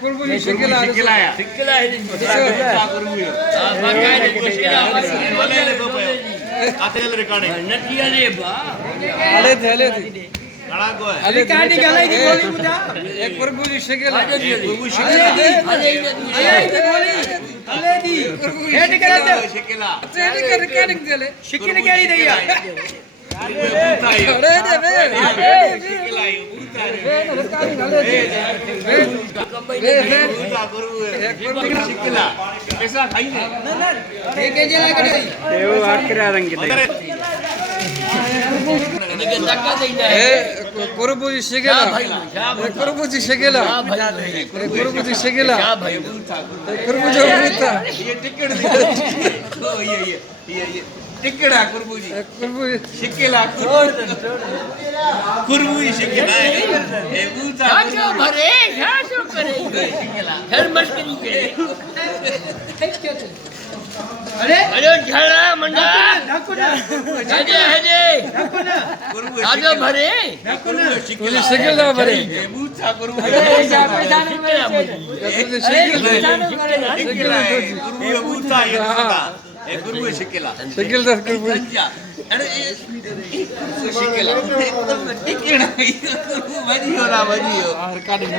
कुरबुजी शिकेला कुरबुजी शिकेला कुरबुजी शिकेला कुरबुजी शिकेला कुरबुजी शिकेला कुरबुजी टिकड़ा कुरबुजी कुरबुजी शिकेला कुरबुजी शिकेला हे ऊंचा जो भरे जो करे हर मस्करी करे अरे झड़ा मंडा हजे हजे आजो भरे कुरबुजी शिकेला भरे हे ऊंचा कुरबुजी शिकेला हे ऊंचा हे कुरबुजी शिकेला शिकेला कुरबुजी अरे शिकेला टिकड़ा वजी होला वजी काढून